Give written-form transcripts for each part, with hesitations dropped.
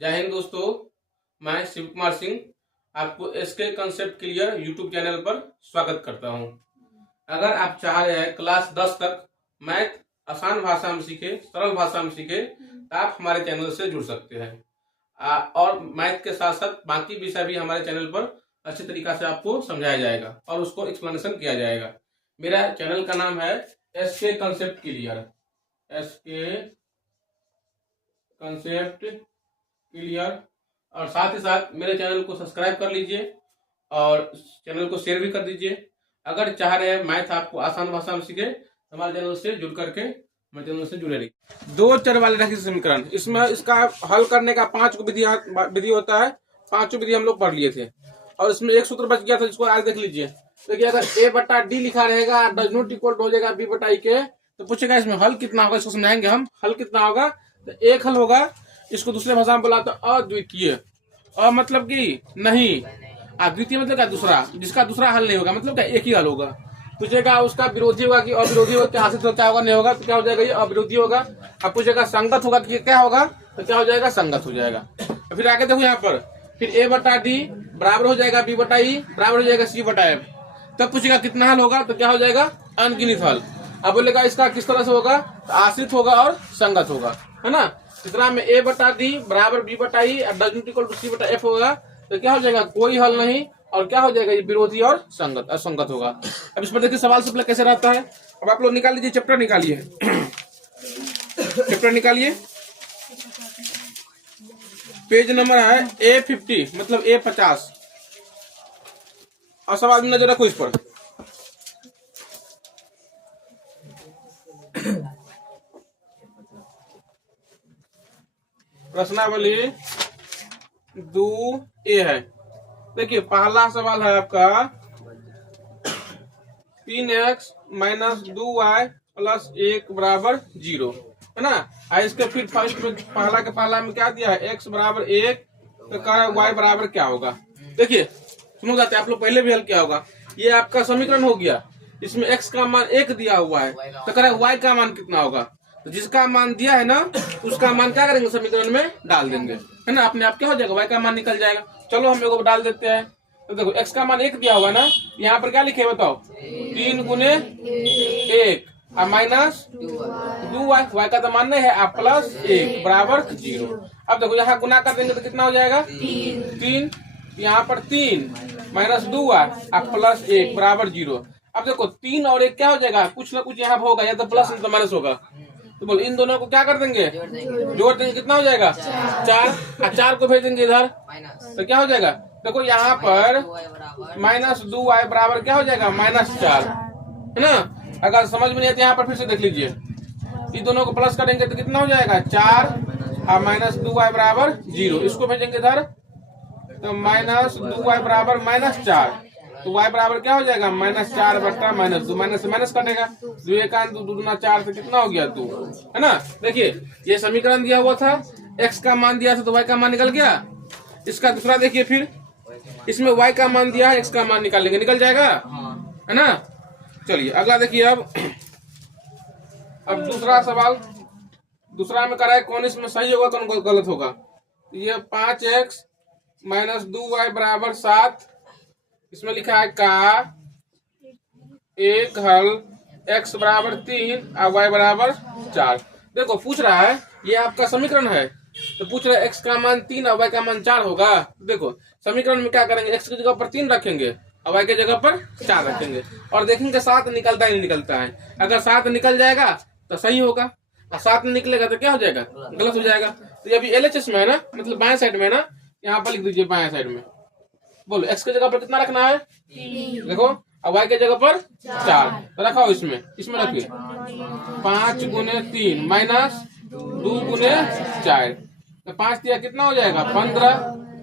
जय हिंद दोस्तों, मैं शिव कुमार सिंह आपको SK concept clear YouTube channel पर स्वागत करता हूं। अगर आप चाह रहे हैं क्लास 10 तक मैथ आसान भाषा में सीखे, सरल भाषा में सीखे, तो आप हमारे चैनल से जुड़ सकते हैं। और मैथ के साथ साथ बाकी विषय भी हमारे चैनल पर अच्छे तरीका से आपको समझाया जाएगा और उसको एक्सप्लेनेशन किया जाएगा। मेरा चैनल का नाम है SK concept clear. SK concept clear. और साथ ही साथ मेरे चैनल को सब्सक्राइब कर लीजिए और चैनल को शेयर भी कर दीजिए। अगर चाह रहे हैं मैथ आपको आसान भाषा में सीखे तो हमारे चैनल से जुड़ करके हमारे चैनल से जुड़े रहिए। दो चर वाले रैखिक समीकरण, इसमें इसका हल करने का 5 विधि होता है। 5 विधि हम लोग पढ़ लिए थे और इसमें एक सूत्र बच गया था, जिसको आज देख लीजिए। देखिए, अगर a बटा डी लिखा रहेगा डज नॉट इक्वल हो जाएगा b बटा ई के, तो पूछेगा इसमें हल कितना होगा। इसको समझाएंगे हम। हल कितना होगा तो एक हल होगा, इसको दूसरे भाषा में बोला तो अद्वितीय। मतलब कि नहीं, अद्वितीय मतलब क्या, दूसरा, जिसका दूसरा हल नहीं होगा, मतलब क्या एक ही हल होगा। पूछेगा उसका विरोधी होगा कि अविरोधी होगा, क्या हासिल तो क्या होगा, नहीं होगा तो क्या हो जाएगा, ये अविरोधी होगा। अब पूछेगा संगत होगा कि क्या होगा, तो क्या हो जाएगा, संगत हो जाएगा। फिर आगे देखो यहाँ पर, फिर a बटा डी बराबर हो जाएगा b बटा ई बराबर हो जाएगा c बटा एफ। तब पूछेगा कितना हल होगा, तो क्या हो जाएगा, अनगिनत हल। अब बोलेगा इसका किस तरह से होगा, तो आश्रित होगा और संगत होगा, है ना। तीसरा में a बटा डी बराबर b बटा E does not equal to c बटा एफ होगा, तो क्या हो जाएगा, कोई हल नहीं, और क्या हो जाएगा, ये विरोधी और संगत असंगत होगा। अब इस पर देखिए सवाल से पहले कैसे रहता है। अब आप लोग निकाल लीजिए, चैप्टर निकालिए। चैप्टर निकालिए, पेज नंबर है A50, मतलब A50। और सवाल में नजर रखो इस पर। प्रश्नावली 2A है। देखिए, पहला सवाल है आपका 3x माइनस 2y प्लस 1 बराबर 0, है ना। इसके फिर फर्स्ट में पहला के पहला में क्या दिया है, x बराबर 1, तो कह रहा है y बराबर क्या होगा। देखिए सुनो जाते, आप लोग पहले भी हल किया होगा। ये आपका समीकरण हो गया, इसमें x का मान 1 दिया हुआ है, तो कह रहा है y का मान कितना होगा। तो जिसका मान दिया है ना, उसका मान क्या करेंगे, समीकरण में डाल देंगे, है ना। अपने आप क्या हो जाएगा, y का मान निकल जाएगा। चलो हम लोग डाल देते हैं। तो देखो x का मान 1 दिया हुआ ना, यहाँ पर क्या लिखे बताओ, 3 गुने 1 और माइनस 2y का तो मान नहीं है, आप प्लस 1 बराबर 0। अब देखो यहाँ गुना कर देंगे तो कितना हो जाएगा, 3, यहाँ पर 3 माइनस 2y और प्लस 1 बराबर 0। अब देखो 3 और 1 क्या हो जाएगा, कुछ ना कुछ यहाँ होगा, या तो प्लस तो माइनस होगा। तो बोल इन दोनों को क्या कर देंगे, जोड़ देंगे, कितना हो जाएगा 4, और 4 को भेज देंगे इधर, तो क्या हो जाएगा। देखो यहाँ पर माइनस 2y बराबर क्या हो जाएगा, -4, है ना। अगर समझ में नहीं आती यहाँ पर फिर से देख लीजिए। इस दोनों को प्लस करेंगे तो कितना हो जाएगा, 4 और माइनस 2y बराबर 0। इसको भेजेंगे इधर, तो माइनस 2y बराबर -4, तो y बराबर क्या हो जाएगा, -4 बटा -2, माइनस से माइनस कटेगा, 2 एकांत 2 दूना 4 से कितना हो गया 2, है ना। देखिए ये समीकरण दिया हुआ था, x का मान दिया था तो y का मान निकल गया। इसका दूसरा देखिए, फिर इसमें y का मान दिया है, x का मान निकाल लेंगे, निकल जाएगा, है ना। चलिए अगला देखिए। अब दूसरा सवाल, दूसरा में करा है कौन इसमें सही होगा कौन गलत होगा। ये 5x माइनस 2y बराबर 7, इसमें लिखा है का एक हल x बराबर 3 और y बराबर 4। देखो पूछ रहा है, ये आपका समीकरण है, तो पूछ रहा है x का मान 3 और y का मान 4 होगा। देखो समीकरण में क्या करेंगे, x की जगह पर 3 रखेंगे और y की जगह पर 4 रखेंगे, और देखेंगे 7 निकलता है नहीं निकलता है। अगर 7 निकल जाएगा तो सही होगा, और 7 निकलेगा तो क्या हो जाएगा, गलत हो जाएगा। तो ये अभी LHS में है ना, मतलब बाएं साइड में है ना, यहाँ पर लिख दीजिए बाएं साइड में। बोलो x की जगह पर कितना रखना है, देखो, और y की जगह पर 4, तो रखा हो इसमें रखिए 5 गुने 3 माइनस 2 गुने 4, तो 5 दिया कितना हो जाएगा 15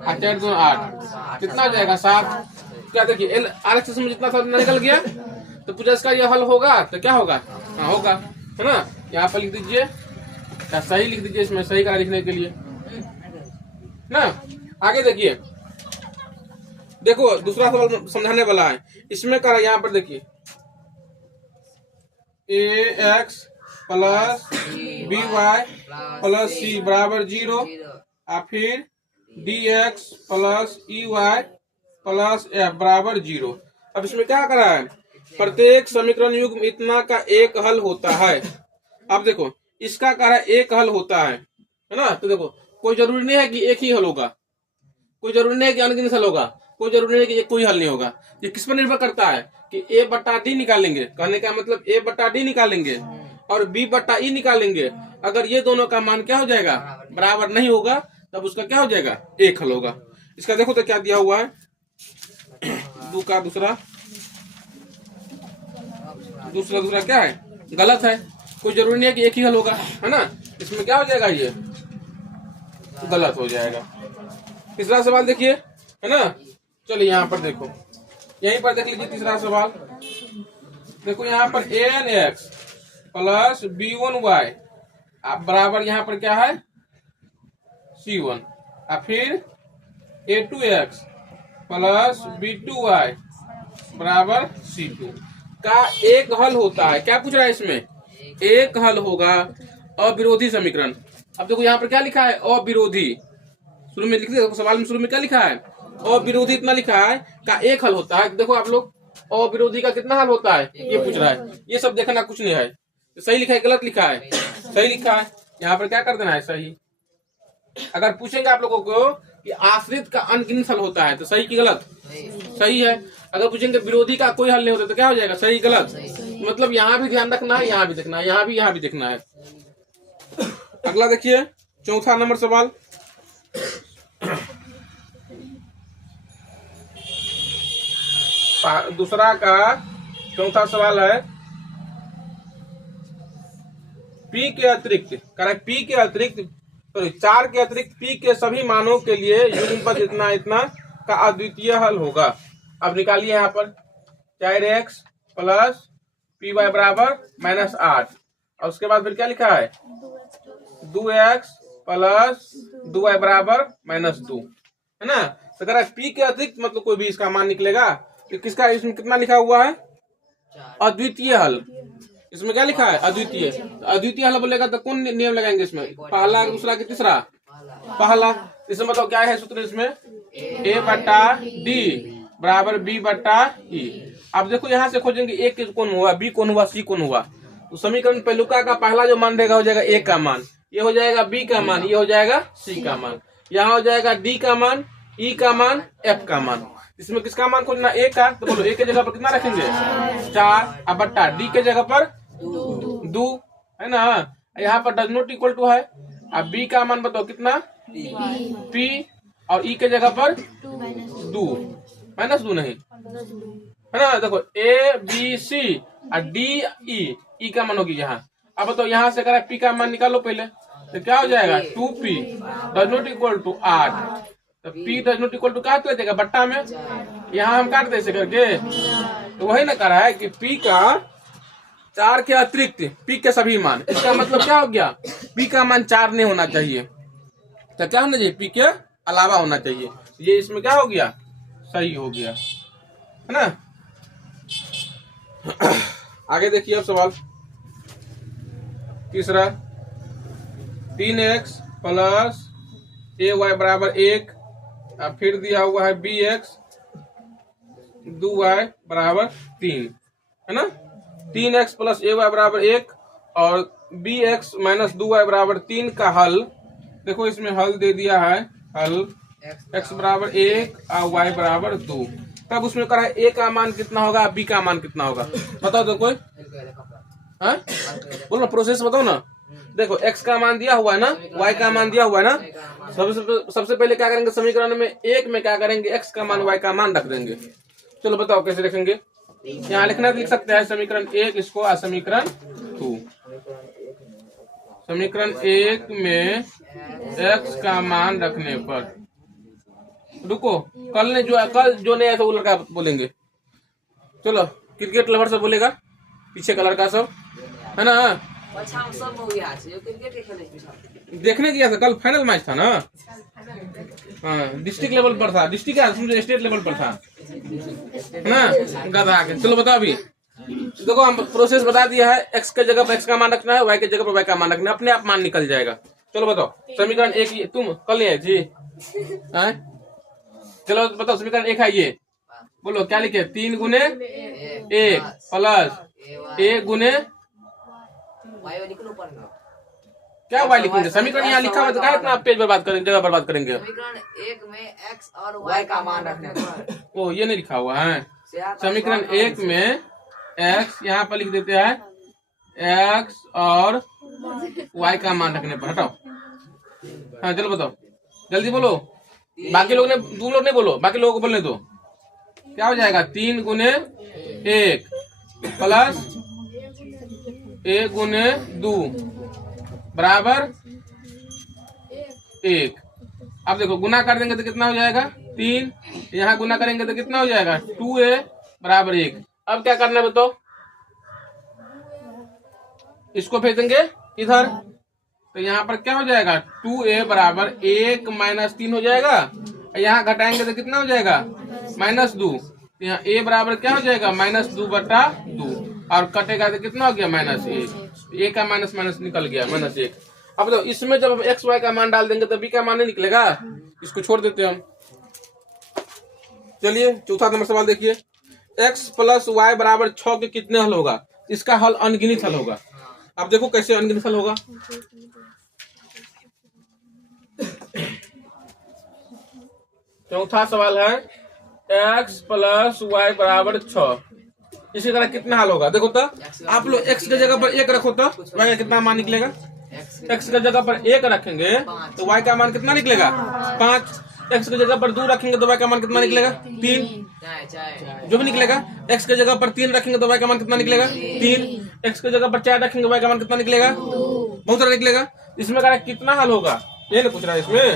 और 4 2 8, कितना हो जाएगा 7। क्या देखिए RHS में जितना था निकल गया, तो पूछा इसका ये हल होगा, तो क्या होगा, हाँ होगा, है ना। यहाँ पर लिख दीजिए, क्या सही लिख दीजिए, इसमें सही का लिखने के लिए ना। आगे देखिए, देखो दूसरा सवाल समझाने वाला है, इसमें करा यहाँ पर देखिए ax plus by plus c बराबर 0 और फिर dx plus EY plus F बराबर 0। अब इसमें क्या करा है, प्रत्येक समीकरण युग्म इतना का एक हल होता है। अब देखो इसका करा एक हल होता है ना। तो देखो कोई जरूरी नहीं है कि एक ही हल होगा, कोई जरूरी नहीं है कि अनगिनत हल होगा, कोई जरूरी नहीं है कि एक कोई हल नहीं होगा। ये किस पर निर्भर करता है कि A बट्टा D निकालेंगे, कहने का मतलब A बट्टा D निकालेंगे और B बट्टा E निकालेंगे। अगर ये दोनों का मान क्या हो जाएगा, बराबर नहीं होगा, तब उसका क्या हो जाएगा, एक हल होगा। इसका देखो तो क्या दिया हुआ है, दो का दूसरा क्या है, गलत है। कोई जरूरी नहीं है कि एक ही हल होगा, है ना। इसमें क्या हो जाएगा, ये गलत हो जाएगा। तीसरा सवाल देखिए, है ना। चलिए यहाँ पर देखो, यहीं पर देख लीजिए तीसरा सवाल। देखो यहाँ पर ANX प्लस B1Y बराबर यहाँ पर क्या है C1 और फिर A2X प्लस B2Y बराबर C2 का एक हल होता है। क्या पूछ रहा है इसमें, एक हल होगा अविरोधी समीकरण। अब देखो यहाँ पर क्या लिखा है, अविरोधी। शुरू में लिख दिया सवाल में, शुरू में क्या लिखा है, अविरोधी इतना लिखा है का एक हल होता है। देखो आप लोग, अविरोधी का कितना हल होता है ये पूछ रहा है। ये सब देखना कुछ नहीं है, सही लिखा है गलत लिखा है, सही लिखा है। यहाँ पर क्या कर देना है, सही। अगर पूछेंगे आप लोगों को कि आश्रित का अनगिनत हल होता है तो सही की गलत, सही है। अगर पूछेंगे विरोधी का कोई हल नहीं होता तो क्या हो जाएगा, सही गलत। मतलब यहाँ भी ध्यान रखना है, यहाँ भी देखना है, यहाँ भी देखना है। अगला देखिए चौथा नंबर सवाल। दूसरा का चौथा सवाल है, P के अतिरिक्त, P के अतिरिक्त तो 4 के अतिरिक्त P के सभी मानों के लिए युग्मपद इतना इतना का अद्वितीय हल होगा। अब निकालिए यहाँ पर 4x प्लस PY बराबर -8 और उसके बाद फिर क्या लिखा है 2x प्लस 2y बराबर -2, है ना। तो अगर P के अतिरिक्त मतलब कोई भी इसका मान निकलेगा तो किसका, इसमें कितना लिखा हुआ है, अद्वितीय हल। इसमें क्या लिखा है, अद्वितीय। अद्वितीय हल बोलेगा तो कौन नियम लगाएंगे इसमें, पहला दूसरा कि तीसरा, पहला। इसमें मतलब क्या है सूत्र, इसमें A बट्टा D बराबर B बट्टा E। अब देखो यहाँ से खोजेंगे A कौन हुआ, B कौन हुआ, C कौन हुआ। तो समीकरण पहलुका का पहला जो मान रहेगा हो जाएगा A का मान, ये हो जाएगा B का मान, ये हो जाएगा C का मान, यहाँ हो जाएगा D का मान, E का मान, F का मान। इसमें किसका मान खोजना, A का। तो बोलो A के जगह पर कितना रखेंगे 4 अब बट्टा D के जगह पर 2, है ना। यहाँ पर डज नॉट इक्वल टू है। अब B का मान बताओ कितना, P और E के जगह पर 2 -2 नहीं, है ना। देखो A B C और D E का मान होगी यहाँ। अब बताओ यहाँ से अगर P का मान निकालो पहले तो क्या हो जाएगा 2P does not equal to 8। तो P does not equal to क्या जाएगा बट्टा में, यहाँ हम काट दे ऐसे करके। तो वही ना करा है कि P का 4 के अतिरिक्त P के सभी मान, इसका मतलब क्या हो गया, P का मान 4 नहीं होना चाहिए, तो क्या होना चाहिए, P के अलावा होना चाहिए। ये इसमें क्या हो गया, सही हो गया, है ना। आगे देखिए अब सवाल तीसरा, 3x प्लस AY बराबर 1 फिर दिया हुआ है BX 2y बराबर 3, है ना। 3x प्लस AY बराबर 1 और BX माइनस 2y बराबर 3 का हल। देखो इसमें हल दे दिया है, हल x बराबर 1 और y बराबर 2। तब उसमें करा है A का मान कितना होगा, B का मान कितना होगा, बताओ तो कोई, हाँ बोलो प्रोसेस बताओ ना। देखो x का मान दिया हुआ है ना, y का मान दिया हुआ है ना। सबसे पहले क्या करेंगे, समीकरण में एक में क्या करेंगे, x का मान y का मान रख देंगे। चलो बताओ कैसे लिखेंगे, यहाँ लिखना लिख सकते हैं समीकरण 1 इसको और समीकरण 2। समीकरण 1 में x का मान रखने पर, रुको कल जो नहीं आया था वो लड़का बोलेंगे। चलो क्रिकेट लवर सब बोलेगा, पीछे का लड़का सब, है ना। देखने गया था, कल फाइनल मैच था ना, हाँ डिस्ट्रिक्ट लेवल पर था, डिस्ट्रिक्ट स्टेट लेवल पर था, है ना गधा के। चलो बताओ अभी देखो हम प्रोसेस बता दिया है, x के जगह पर x का मान रखना है, y के जगह पर y का मान रखना है, अपने आप मान निकल जाएगा। चलो बताओ समीकरण एक, तुम कल नहीं आई थी हैं? चलो बताओ समीकरण एक है ये, बोलो क्या लिखे? 3 गुने 1 प्लस a गुने क्या y लिखेंगे? समीकरण यहाँ लिखा हुआ तो क्या इतना पेज बर्बाद करेंगे, जगह बर्बाद करेंगे? समीकरण एक में x और y का मान रखने पर। ओ ये नहीं लिखा हुआ है। समीकरण एक में x यहाँ पर लिख देते हैं x और y का मान रखने पर। हटाओ, हाँ चलो बताओ जल्दी बोलो, बाकी लोग ने, तुम लोग नहीं बोलो, बाकी लोगों को बोलने दो। क्या हो जाएगा? 3 गुने 1 प्लस a गुने 2 बराबर 1। अब देखो गुना कर देंगे तो कितना हो जाएगा? 3, यहाँ गुना करेंगे तो कितना हो जाएगा? 2a बराबर 1। अब क्या करना है बताओ? इसको भेजेंगे इधर, तो यहाँ पर क्या हो जाएगा? 2a बराबर 1 माइनस 3 हो जाएगा। यहाँ घटाएंगे तो कितना हो जाएगा? -2। यहाँ a बराबर क्या हो जाएगा? -2 बटा 2, और कटेगा तो कितना हो गया? -1। a का माइनस माइनस निकल गया, -1। अब तो इसमें जब x y का मान डाल देंगे तो b का मान नहीं निकलेगा, इसको छोड़ देते हैं हम। चलिए चौथा नंबर सवाल देखिए, x प्लस y बराबर 6 के कितने हल होगा? इसका हल अनगिनत हल होगा। अब देखो कैसे अनगिनत हल होगा। चौथा सवाल है x प्लस y बराबर 6, इसी तरह कितना हल होगा? देखो तो आप लोग x के जगह पर 1 रखो तो y का कितना मान निकलेगा? x के जगह पर 1 रखेंगे तो y का मान कितना निकलेगा? 5। x के जगह पर 2 रखेंगे तो y का मान कितना निकलेगा? 3। जो भी निकलेगा। x के जगह पर 3 रखेंगे तो y का मान कितना निकलेगा? 3। x के जगह पर 4 रखेंगे y का मान कितना निकलेगा? बहुत सारा निकलेगा। इसमें कितना हल होगा ये नहीं पूछ रहा है इसमें।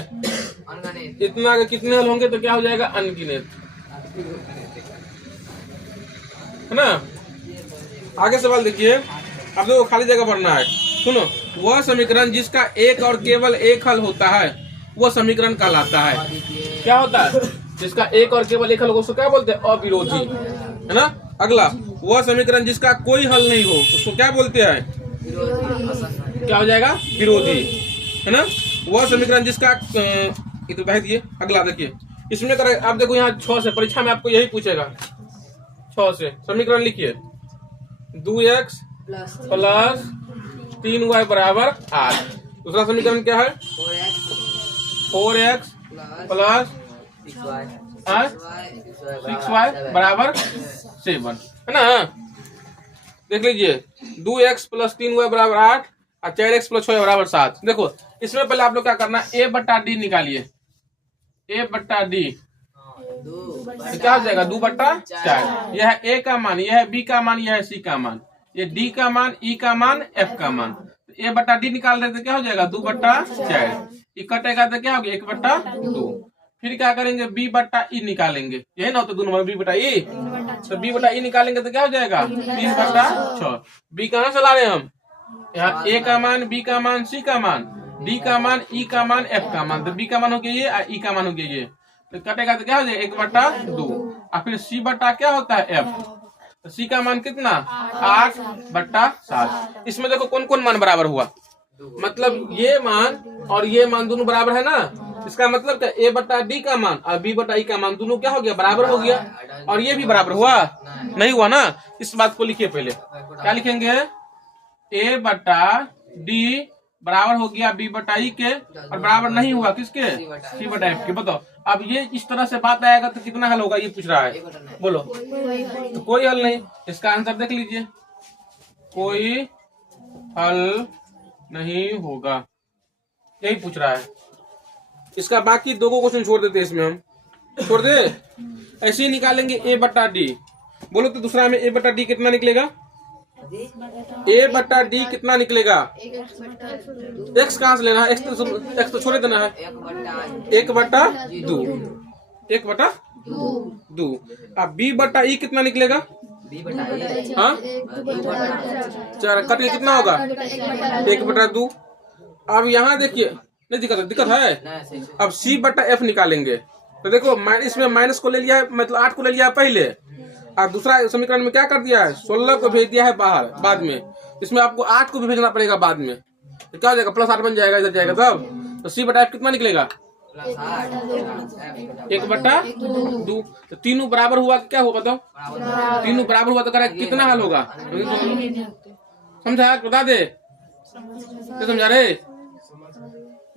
इतना के कितने हल होंगे तो क्या हो जाएगा? अनगिनत, है ना। आगे सवाल देखिए, अब देखो खाली जगह भरना है। सुनो, वह समीकरण जिसका एक और केवल एक हल होता है वो समीकरण कहलाता है। क्या होता है? जिसका एक और केवल एक हल हो उसको क्या बोलते हैं? अविरोधी, है ना। अगला, वह समीकरण जिसका कोई हल नहीं हो उसको क्या बोलते हैं? क्या हो जाएगा? विरोधी, है ना। वह समीकरण जिसका दिए। अगला देखिए, इसमें करें आप देखो यहाँ 6 से, परीक्षा में आपको यही पूछेगा। 6 से समीकरण लिखिए, 2x प्लस 3y बराबर 8। दूसरा समीकरण क्या है? 4x प्लस 6y बराबर 7, है ना। देख लीजिए, 2x प्लस 3y बराबर 8 और 4x प्लस 6y बराबर 7। देखो इसमें पहले आप लोग क्या करना है? a बट्टा डी निकालिए। a बट्टा डी तो क्या हो जाएगा? 2 बट्टा 4। यह है a का मान, यह है b का मान, यह है c का मान, ये d का मान, e का मान, f का मान। तो a बट्टा डी निकाल रहे तो क्या हो जाएगा? 2 बट्टा 4। ये कटेगा तो क्या हो गया? 1 बट्टा 2। फिर क्या करेंगे? b बट्टा e निकालेंगे, यही ना होता 2 नंबर b बट्टा e। तो b बट्टा e निकालेंगे तो क्या हो जाएगा? 3 बट्टा 6। b कहाँ से ला रहे हैं हम? यहाँ a का मान, b का मान, c का मान, d का मान, e का मान, f का मान। तो b का मान हो गया ये और e का मान हो गया ये, तो कटेगा तो क्या हो जाएगा? 1 बट्टा 2। और फिर c बट्टा क्या होता है? f। तो c का मान कितना? 8 बट्टा 7। इसमें देखो कौन कौन मान बराबर हुआ, मतलब ये मान और ये मान दोनों बराबर है ना। इसका मतलब क्या? a बट्टा d का मान और b बट्टा e का मान दोनों क्या हो गया? बराबर हो गया। और ये भी बराबर हुआ नहीं हुआ ना। इस बात को लिखिए पहले, क्या लिखेंगे? a बट्टा d बराबर हो गया b बटा ई के, और बराबर नहीं हुआ किसके? c बटा f के। बताओ अब ये इस तरह से बात आएगा तो कितना हल होगा ये पूछ रहा है, बोलो। तो कोई हल नहीं, इसका आंसर देख लीजिए, कोई हल नहीं होगा, यही पूछ रहा है। इसका बाकी 2 क्वेश्चन छोड़ देते हैं, इसमें हम छोड़ दे, ऐसे ही निकालेंगे a बटा डी। बोलो तो दूसरा में a बटा डी कितना निकलेगा? a बटा डी कितना निकलेगा? x कहाँ से लेना है? x तो छोड़ देना है। 1 बटा 2, 1 बटा 2। अब b बटा ई कितना निकलेगा? हाँ, कट के कितना होगा? 1 बटा 2। अब यहाँ देखिए, नहीं दिक्कत है। अब c बटा f निकालेंगे तो देखो इसमें माइनस को ले लिया है, मतलब 8 को ले लिया है पहले, और दूसरा समीकरण में क्या कर दिया है? 16 को भेज दिया है बाहर बाद में। इसमें आपको 8 को भी भेजना पड़ेगा बाद में। तो क्या हो जाएगा, +8 बन जाएगा, इधर जाएगा तब। तो C/F कितना निकलेगा, +8 1/2। तो तीनों बराबर हुआ, क्या हुआ बताओ, तीनों बराबर हुआ तो करेगा कितना हल होगा, समझा, बता दे, क्या समझा रहे,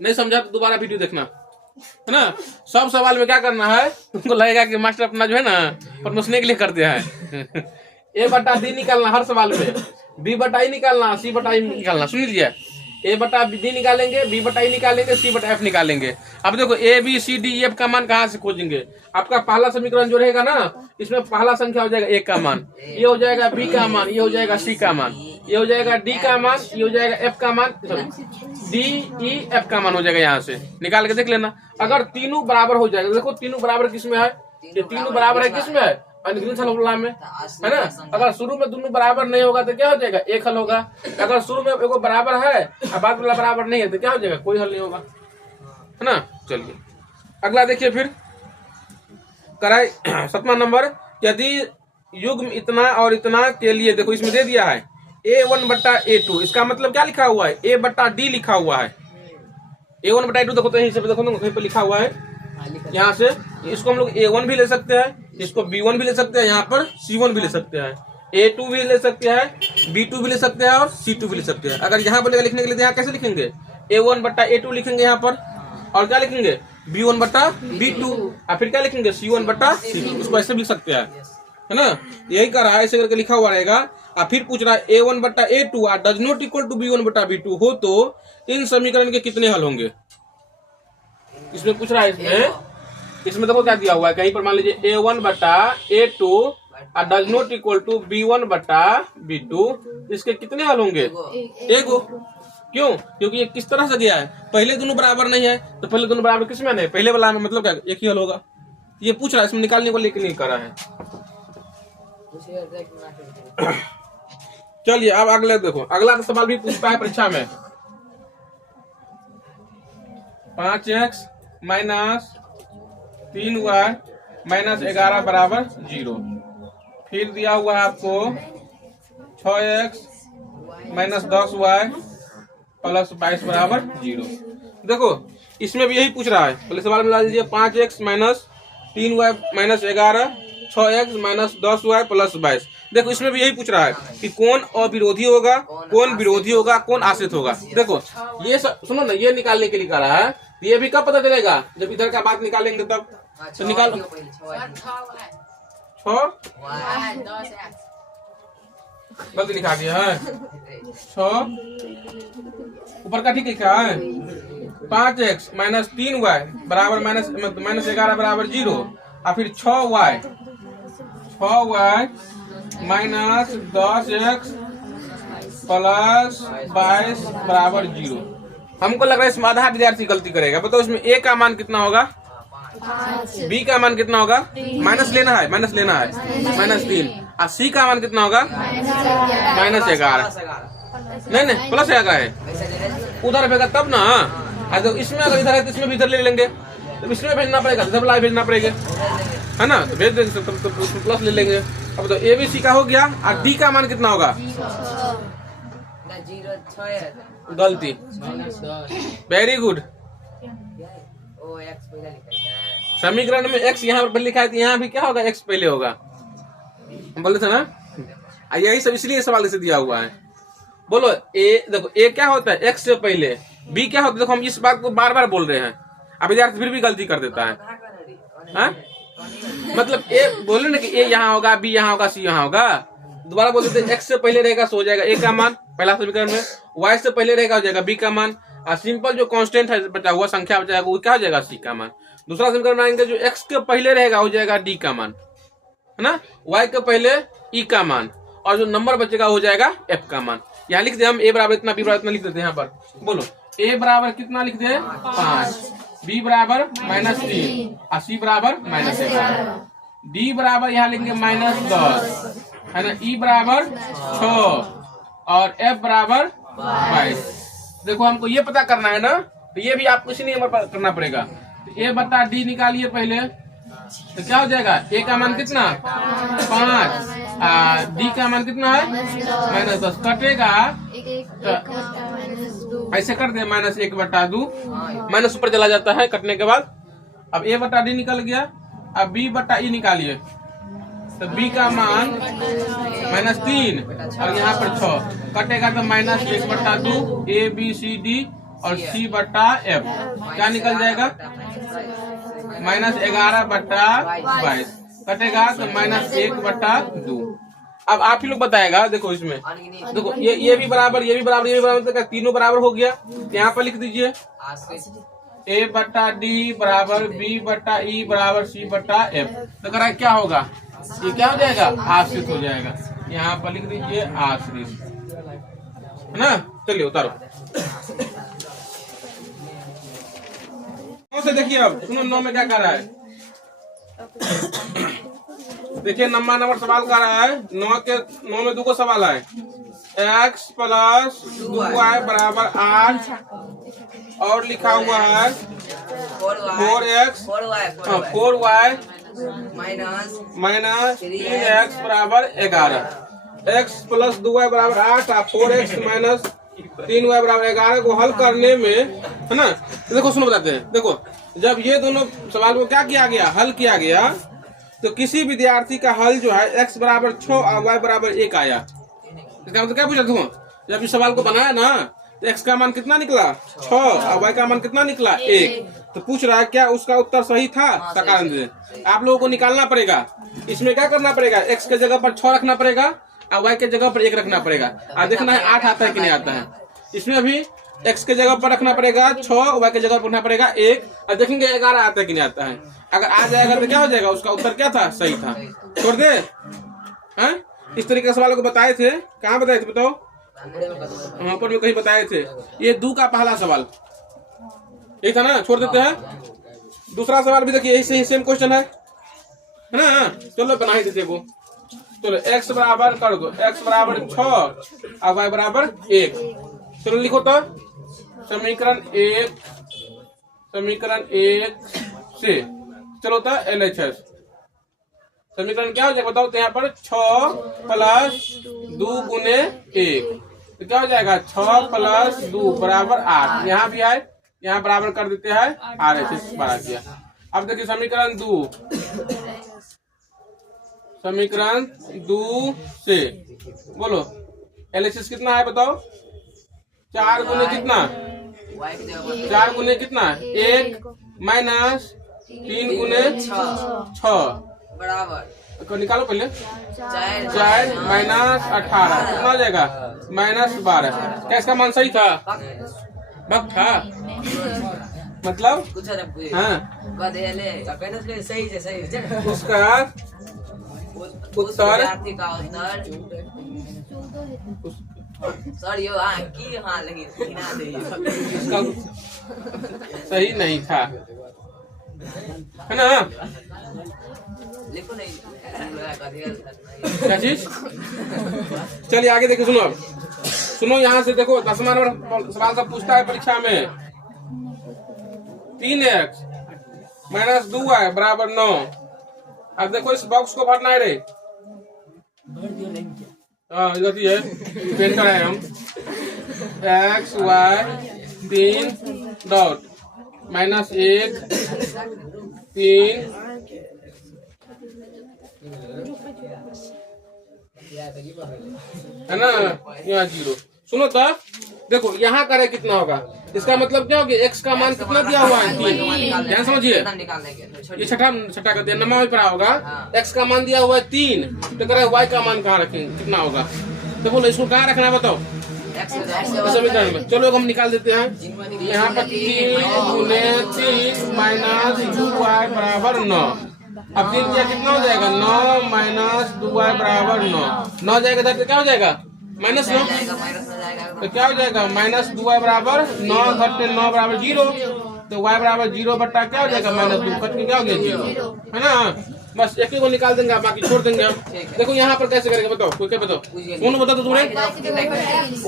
नहीं समझा तो दोबारा वीडियो देखना, है ना। सब सवाल में क्या करना है, तुमको लगेगा कि मास्टर अपना जो है ना प्रमोशने के लिए करते हैं। A/D निकालना हर सवाल में, B/E निकालना, C/E निकालना, सुन लीजिए, A/D निकालेंगे, B/E निकालेंगे, C/F निकालेंगे। अब देखो ABCDEF का मान कहाँ से खोजेंगे, आपका पहला समीकरण जो रहेगा ना, इसमें पहला संख्या हो जाएगा A का मान, ये हो जाएगा B का मान, ये हो जाएगा C का मान, ये हो जाएगा D का मान, ये हो जाएगा F का मान, DEF का मान हो जाएगा। यहाँ से निकाल के देख लेना, अगर तीनों बराबर हो जाएगा, देखो तीनों बराबर किसमें है, ये तीनों बराबर है किसमें है, अनगिनत सलफला में, है ना। अगर शुरू में दोनों बराबर नहीं होगा तो क्या हो जाएगा, एक हल होगा। अगर शुरू में एगो बराबर है और बाद वाला बराबर नहीं है तो क्या हो जाएगा, कोई हल नहीं होगा, है ना। चलिए अगला देखिए, फिर कराए 7वां नंबर, यदि युग्म इतना और इतना के लिए, देखो इसमें दे दिया है A1/A2, इसका मतलब क्या लिखा हुआ है, A/D लिखा हुआ है, A1/A2 देखो तो यहीं से देखो कहीं पे लिखा हुआ है, यहाँ से इसको हम लोग A1 भी ले सकते हैं, इसको B1 भी ले सकते हैं, यहाँ पर C1 भी ले सकते हैं, A2 भी ले सकते हैं, B2 भी ले सकते हैं और C2 भी ले सकते हैं। अगर यहाँ बोलेगा लिखने के लिए तो यहाँ कैसे लिखेंगे, A1/A2 लिखेंगे यहाँ पर, और क्या लिखेंगे B1/B2, और फिर क्या लिखेंगे C1/C2, इसको ऐसे भी लिख सकते हैं, है ना। यही कर रहा है, ऐसे करके लिखा हुआ रहेगा। और फिर पूछ रहा है A1/A2 does not equal to B1/B2 हो तो इन समीकरण के कितने हल होंगे, इसमें पूछ रहा है। इसमें देखो क्या दिया हुआ है, कहीं पर मान लीजिए A1/A2 does not equal to B1/B2, इसके कितने हल होंगे, एगो। क्यों, क्योंकि ये किस तरह से दिया है, पहले दोनों बराबर नहीं है तो पहले दोनों बराबर किसमें नहीं, पहले वाला में, मतलब क्या एक ही हल होगा। ये पूछ रहा है, इसमें निकालने को लेकर नहीं कर रहा है। चलिए अब अगले देखो, अगला सवाल भी पूछता है परीक्षा में, 5x माइनस 3y माइनस 11 बराबर 0। फिर दिया हुआ है आपको 6x माइनस 10y प्लस 22 बराबर 0। देखो इसमें भी यही पूछ रहा है, पहले सवाल में ला लीजिए 5x minus 3y minus 11, 6x minus 10y plus 22। देखो इसमें भी यही पूछ रहा है कि कौन अविरोधी होगा, कौन विरोधी होगा, कौन आश्रित होगा। देखो ये सुनो ना, ये निकालने के लिए कह रहा है, ये भी कब पता चलेगा, जब इधर का बात निकालेंगे तब। तो निकालो 6, गलती लिखा दिया है, 6 ऊपर का ठीक लिखा है, 5x माइनस 3y बराबर माइनस 11 बराबर 0, और फिर 6y माइनस 10x प्लस 22 बराबर 0। हमको लग रहा है इसमें आधा विद्यार्थी गलती करेगा। बताओ इसमें A का मान कितना होगा, B का मान कितना होगा, माइनस लेना है -3, और C का मान कितना होगा -11, नहीं प्लस 11 है, उधर भेजा तब ना। तो इसमें अगर इधर है तो इसमें भी इधर ले लेंगे, तो इसमें भेजना पड़ेगा, इधर लाइव भेजना पड़ेगा, है ना। तो भेज देंगे, तो उसमें प्लस ले लेंगे। अब तो ABC का हो गया, और D का मान कितना होगा, गलती, वेरी गुड। समीकरण में x यहाँ पर लिखा है, तो यहाँ भी क्या होगा, x पहले होगा, हम बोले थे ना। यही सब इसलिए सवाल से दिया हुआ है। बोलो A, देखो A क्या होता है, x से पहले, B क्या होता है। देखो हम इस बात को बार बार बोल रहे हैं, अब विद्यार्थी फिर भी गलती कर देता है, हाँ? मतलब A बोले ना कि A यहाँ होगा, B यहाँ होगा, C यहाँ होगा, दोबारा बोल देते x से पहले रहेगा सो हो जाएगा A का मान पहला समीकरण में, y से पहले रहेगा हो जाएगा B का मान, और सिंपल जो कांस्टेंट है बचा हुआ संख्या बचा वो क्या हो जाएगा, C का मान। दूसरा समीकरण बनाएंगे, जो x के पहले रहेगा हो जाएगा D का मान, है ना, y के पहले E का मान, और जो नंबर बचेगा हो जाएगा F का मान। यहाँ लिख दे हम A बराबर इतना, B बराबर इतना लिख देते हैं। यहाँ पर बोलो A बराबर कितना लिख दे 5, B बराबर -3, और C बराबर -11, D बराबर यहाँ लिखेंगे -10, है ना, E बराबर 6, और F बराबर 22। देखो हमको ये पता करना है ना, तो ये भी आपको इसी नंबर पर करना पड़ेगा। तो A/D निकालिए पहले, तो क्या हो जाएगा, A का मान कितना 5, D का मान कितना है -10, कटेगा ऐसे कर दे -1/2 हाँ, माइनस ऊपर चला जाता है कटने के बाद। अब a/d निकल गया। अब b/e निकालिए तो b का मान -3 और यहाँ पर 6 कटेगा तो -1/2 a b c d और c/f क्या निकल जाएगा -11/22 कटेगा तो -1/2। अब आप ही लोग बताएगा। देखो इसमें अनगिनत देखो ये भी बराबर ये भी बराबर ये भी बराबर तो तीनों बराबर हो गया। यहाँ पर लिख दीजिए आश्रित a/d बराबर b/e बराबर c/f तो करा क्या होगा ये क्या हो जाएगा आश्रित हो जाएगा। यहाँ पर लिख दीजिए आश्रित है ना। चलिए उतारो से देखिए। अब सुनो 9 में क्या कर रहा है देखिए नंबर सवाल कर रहा है 9 में 2 को सवाल है x + 2y बराबर 8 और लिखा हुआ है 4x 4y माइनस 3x बराबर 11 x + 2y बराबर 8 और 4x माइनस 3y बराबर 11 को हल करने में है ना। तो देखो सुनो बताते हैं। देखो जब ये दोनों सवाल को क्या किया गया हल किया गया तो किसी विद्यार्थी का हल जो है x बराबर 6 और y बराबर 1 आया। इसका मतलब क्या पूछा तुम जब इस सवाल को बनाया ना तो x का मान कितना निकला 6 और y का मान कितना निकला 1। तो पूछ रहा है क्या उसका उत्तर सही था सकारांत से। आप लोगों को निकालना पड़ेगा। इसमें क्या करना पड़ेगा x के जगह पर 6 रखना पड़ेगा और y के जगह पर 1 रखना पड़ेगा और देखना है 8 आता है कि नहीं आता है। इसमें भी x के जगह पर रखना पड़ेगा 6 और y के जगह पर रखना पड़ेगा 1 और देखेंगे 11 आता है कि नहीं आता है। अगर आ जाएगा तो क्या हो जाएगा उसका उत्तर क्या था सही था। छोड़ दे हैं। इस तरीके के सवालों को बताए थे कहाँ बताए थे बताओ वहां पर में कहीं बताए थे। ये 2 का पहला सवाल यही था ना। छोड़ देते हैं। दूसरा सवाल भी देखिए यही सेम क्वेश्चन है ना। चलो बना ही देते वो। चलो x बराबर कर दो x बराबर 6 और y बराबर 1। चलो लिखो तो समीकरण 1 से चलो तो LHS समीकरण क्या हो जाएगा बताओ। तो यहाँ पर 6 + 2 गुने 1 तो क्या हो जाएगा 6 + 2 बराबर 8। यहाँ भी आए यहाँ बराबर कर देते हैं RHS बड़ा किया। अब देखिए समीकरण 2 से बोलो LHS कितना है बताओ। 4 गुने कितना 4 गुने कितना 1 माइनस 3 गुने 6 बराबर निकालो पहले 4 माइनस 18 कितना हो जाएगा -12। क्या इसका मान सही था वक्त था मतलब कुछ हाँ सही उसका उत्तर का उत्तर सर यो की हाँ लगी इसका सही नहीं था है ना। लिखो नहीं क्या चीज चलिए आगे देखिए। सुनो सुनो यहाँ से देखो 10वां नंबर सवाल सब पूछता है परीक्षा में 3x - 2y बराबर 9। अब देखो इस बॉक्स को भरना है रे। हाँ गलती है पेंटर है हम x y 3 डॉट -1 3 है ना यहाँ 0। सुनो तो देखो यहाँ करे कितना होगा इसका मतलब क्या होगा x का मान कितना दिया हुआ है 3। ध्यान समझिए ये छठा का नंबर में पड़ा होगा x का मान दिया हुआ है 3 तो करे y का मान कहाँ रखेंगे कितना होगा। तो बोलो इसको कहाँ रखना है बताओ समीकरण में। चलो हम निकाल देते हैं। यहाँ पर 3 गुने 3 - 2y बराबर 9। अब 3 क्या कितना हो जाएगा 9 - 2y बराबर 9 जाएगा इधर तो क्या हो जाएगा -9 तो क्या हो जाएगा -2y बराबर 9 घटे 9 बराबर 0 तो y बराबर 0 बट्टा क्या हो जाएगा -2 घट के क्या हो गया 0 है ना। बस एक ही को निकाल देंगे आप बाकी छोड़ देंगे हम। देखो यहाँ पर कैसे करेंगे बताओ कोई क्या बताओ कौन बता दो तुम्हें।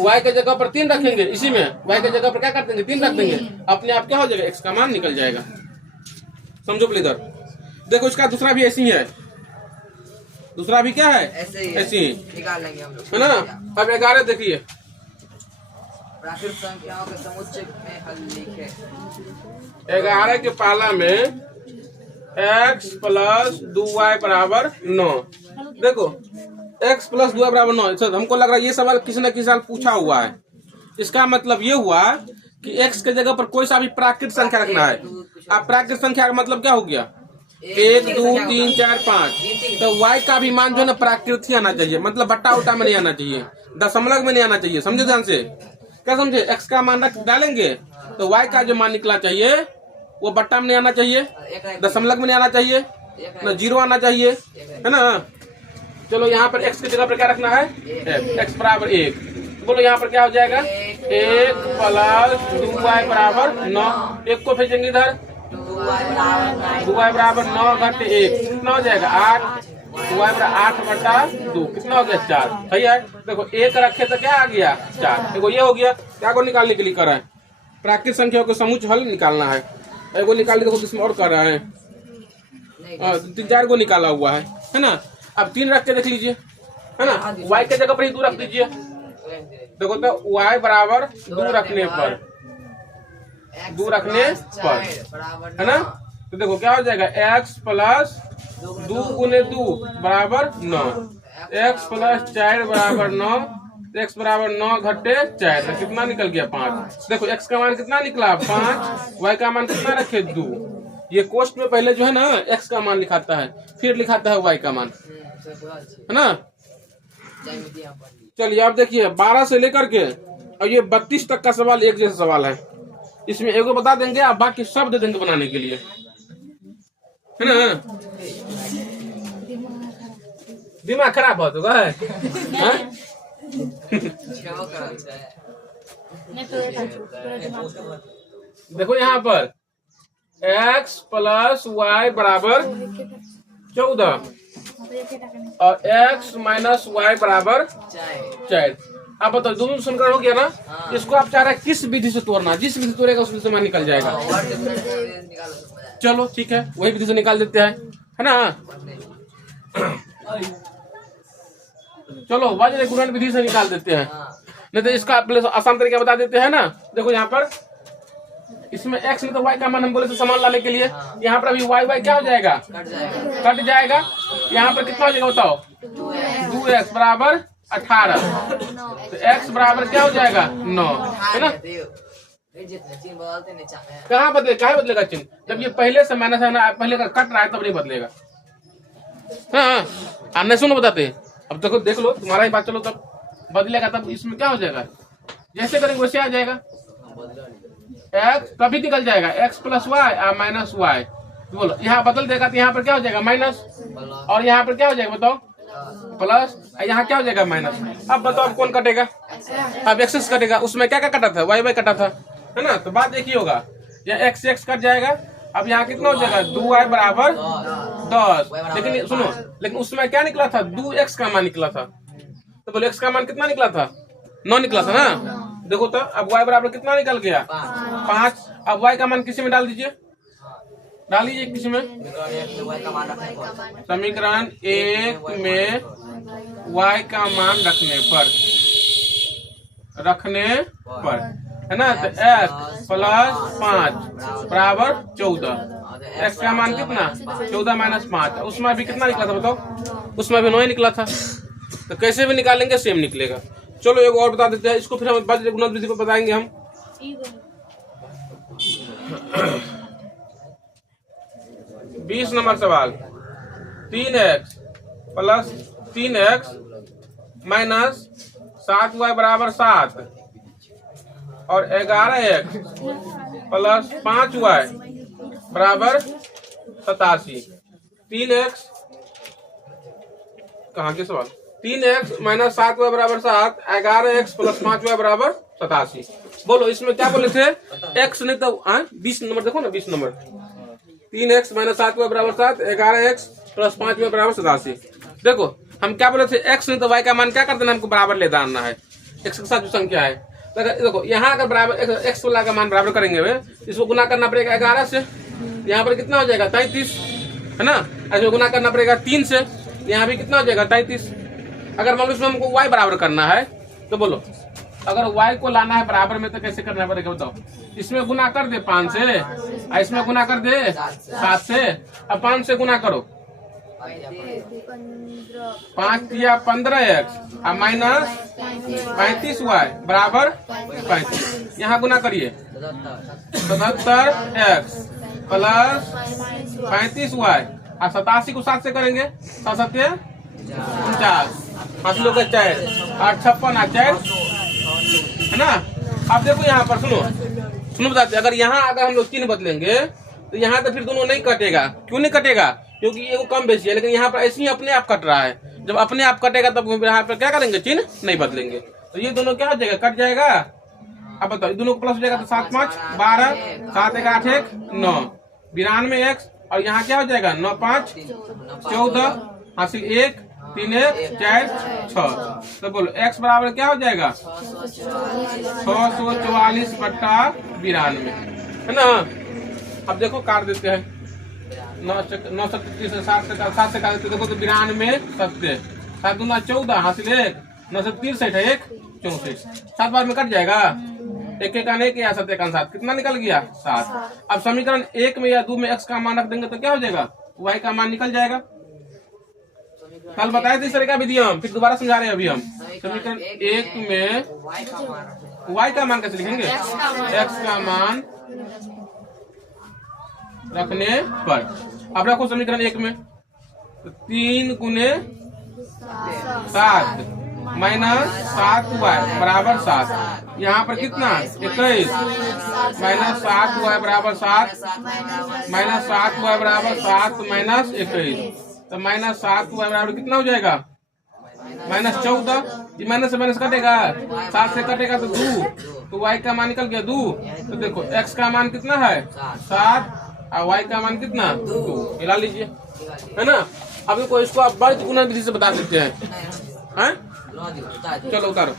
y के जगह पर 3 रखेंगे इसी में y के जगह पर क्या कर देंगे 3 रख देंगे अपने आप क्या हो जाएगा x का मान निकल जाएगा। समझो प्लीज। देखो इसका दूसरा भी ऐसी है। दूसरा भी क्या है ऐसे ही निकाल लेंगे हम लोग है ना। अब 11 देखिए प्राकृत संख्याओं के समुच्चय में हल लिखे। 11 के पहला में x प्लस 2y बराबर 9। देखो x प्लस 2y बराबर 9, हमको लग रहा है ये सवाल किसी न किसी साल पूछा हुआ है। इसका मतलब ये हुआ कि x के जगह पर कोई सा भी प्राकृत संख्या रखना है। अब प्राकृत संख्या का मतलब क्या हो गया? 1 2 3 4 5। तो y का भी मान जो है ना प्राकृत ही आना चाहिए, मतलब बट्टा उल्टा में नहीं आना चाहिए, दशमलव में नहीं आना चाहिए। समझे ध्यान से? क्या समझे? x का मान रख डालेंगे तो y का जो मान निकला चाहिए वो बट्टा में नहीं आना चाहिए, दशमलव में नहीं आना चाहिए, ना जीरो आना चाहिए, है ना। चलो यहाँ पर x की जगह पर क्या रखना है? x बराबर 1। बोलो यहाँ पर क्या हो जाएगा? 1 प्लस 2y बराबर 9। 1 को भेजेंगे इधर, 2y बराबर 9 घट 1 कितना हो जाएगा? 8। 2y बराबर 8 बटा 2 कितना हो गया? 4। सही है। देखो 1 रखे तो क्या आ गया? 4। देखो ये हो गया। क्या को निकालने के लिए कर रहे हैं? प्राकृत संख्याओं को समूह हल निकालना है। एगो निकाल देखो इसमें और कर रहे हैं, 3-4 को निकाला हुआ है ना। अब 3 रख के देख लीजिए, है ना। y के जगह पर ही 2 रख दीजिए। देखो तो y बराबर 2 रखने पर, 2 रखने पर, है ना। तो देखो क्या हो जाएगा? x प्लस 2 गुने 2 बराबर 9, x प्लस 4 बराबर 9, x बराबर 9 घटे 4 तो कितना निकल गया? 5। देखो x का मान कितना निकला? 5। y का मान कितना रखे? 2। ये कोष्ट में पहले जो है ना x का मान लिखाता है, फिर लिखाता है y का मान, है ना। चलिए आप देखिए 12 से लेकर के और ये 32 तक का सवाल एक जैसा सवाल है। इसमें एगो बता देंगे, आप बाकी सब दे देंगे बनाने के लिए, है ना। दिमाग खराब हो चुका है, देखो यहाँ पर x प्लस y बराबर 14 और x माइनस y बराबर 4। आप बताओ दोनों समीकरण हो गया ना। इसको आप चाह रहे हैं किस विधि से तोड़ना? जिस विधि से तोड़ेगा उस विधि से मान निकल जाएगा। चलो ठीक है, वही विधि से निकाल देते हैं, है ना। चलो वज्र गुणन विधि से निकाल देते हैं, नहीं तो इसका आसान तरीका बता देते हैं ना। देखो यहाँ पर इसमें x नहीं तो y का मान हम बोले तो समान लाने के लिए यहाँ पर अभी y क्या हो जाएगा? कट जाएगा। यहाँ पर कितना हो जाएगा बताओ? 2x बराबर 18। तो x बराबर क्या हो जाएगा? 9, है ना। कहाँ बदले? क्या बदलेगा चिन्ह? जब ये पहले से माइनस है ना, पहले का कट रहा है तब नहीं बदलेगा। हाँ नहीं सुनो बताते। अब देखो देख लो, तुम्हारा ही बात। चलो तब बदलेगा, तब इसमें क्या हो जाएगा? जैसे करेंगे वैसे आ जाएगा। x कभी निकल जाएगा x प्लस वाई और माइनस वाई। बोलो यहाँ बदल देगा तो यहाँ पर क्या हो जाएगा? माइनस, और यहाँ पर क्या हो जाएगा बताओ? प्लस। यहाँ क्या हो जाएगा? माइनस। अब बताओ अब कौन कटेगा? अब x कटेगा। उसमें क्या क्या कटा था? y कटा था, है ना। तो बात एक ही होगा, यहाँ x कट जाएगा। अब यहाँ कितना हो जाएगा? 2y बराबर 10। लेकिन सुनो, लेकिन उसमें क्या निकला था? 2x का मान निकला था। तो बोले x का मान कितना निकला था? 9 निकला था ना। देखो तो अब y बराबर कितना निकल गया? 5। अब y का मान किसी में डाल दीजिए, डाल दीजिए किसी में। समीकरण 1 में y का मान रखने पर, है ना। तो x प्लस 5 बराबर 14। x का मान कितना? 14 माइनस 5। उसमें भी कितना निकला था बताओ? उसमें भी 9 निकला था। तो कैसे भी निकालेंगे सेम निकलेगा। चलो एक और बता देते हैं, इसको फिर हम वज्र गुणन विधि पर बताएंगे हम। 20 नंबर सवाल। 3x plus 3x minus 7y बराबर 7 और 11x प्लस 5y बराबर 87। 3x कहाँ के सवाल? 3x माइनस 7y बराबर 7, 11x प्लस 5y बराबर 87। बोलो इसमें क्या बोले थे? x नहीं तो 20 नंबर देखो ना, 20 नंबर। 3x माइनस 7y बराबर 7, 11x प्लस 5y बराबर 87। देखो हम क्या बोले थे? x नहीं तो y का मान क्या कर देना? हमको बराबर ले डालना है x के साथ जो संख्या है। देखो यहाँ अगर बराबर x वाला का मान बराबर करेंगे वे, इसको गुना करना पड़ेगा 11 से। यहाँ पर कितना हो जाएगा? 33, है ना। इसको गुना करना पड़ेगा 3 से, यहाँ भी कितना हो जाएगा? 33। अगर मान लो इसमें हमको y बराबर करना है तो बोलो अगर y को लाना है बराबर में तो कैसे करना पड़ेगा बताओ। इसमें गुना कर दे 5 से और इसमें गुना कर दे 7 से। अब 5 से गुना करो, 5 या 15x और माइनस 35y बराबर 35। यहाँ गुना करिए 77x प्लस 35y और 87 को 7 से करेंगे 7 49 5 लोग 4 8 56 4 है ना। अब देखो यहाँ पर सुनो बताते, अगर यहाँ अगर हम लोग 3 बदलेंगे तो यहाँ तो फिर दोनों नहीं कटेगा। क्यों नहीं कटेगा? क्योंकि ये कम बेसी है, लेकिन यहाँ पर ऐसे ही अपने आप कट रहा है। जब अपने आप कटेगा तब यहाँ पर क्या करेंगे, चिन्ह नहीं बदलेंगे। तो ये दोनों क्या हो जाएगा, कट जाएगा। अब बताओ दोनों को प्लस हो जाएगा तो 7 5 12 7 1 8 1 9 92x और यहाँ क्या हो जाएगा 9 5 14 हासिल 1 3 1 4 6। तो बोलो x बराबर क्या हो जाएगा 644 बट्टा 92 है ना। अब देखो काट देते हैं 9 से 7 से काट देते, देखो तो 92 70 7 दूना 14 हासिल 1 9 से 63 है 1 64 7 बार में कट जाएगा। 1 1 1 या 7 1 7 कितना निकल गया 7। अब समीकरण 1 में या 2 में x का मान रख देंगे तो क्या हो जाएगा y का मान निकल जाएगा। कल बताए थे इस तरह का विधि, हम फिर दोबारा समझा रहे हैं। अभी हम समीकरण 1 में y का मान कैसे लिखेंगे, x का मान रखने पर। अब रखो समीकरण 1 में 3 गुने 7 माइनस 7y बराबर 7। यहाँ पर कितना 21 माइनस 7y बराबर 7 माइनस 7y बराबर 7 माइनस 21। तो माइनस 7y बराबर कितना हो जाएगा माइनस 14। ये माइनस से माइनस कटेगा 7 से कटेगा तो 2, तो y का मान निकल गया 2। तो देखो x का मान कितना है 7 और y का मान कितना 2। मिला लीजिए है ना। अब देखो इसको आप वर्ग गुणन विधि से बता सकते हैं। चलो उतारो।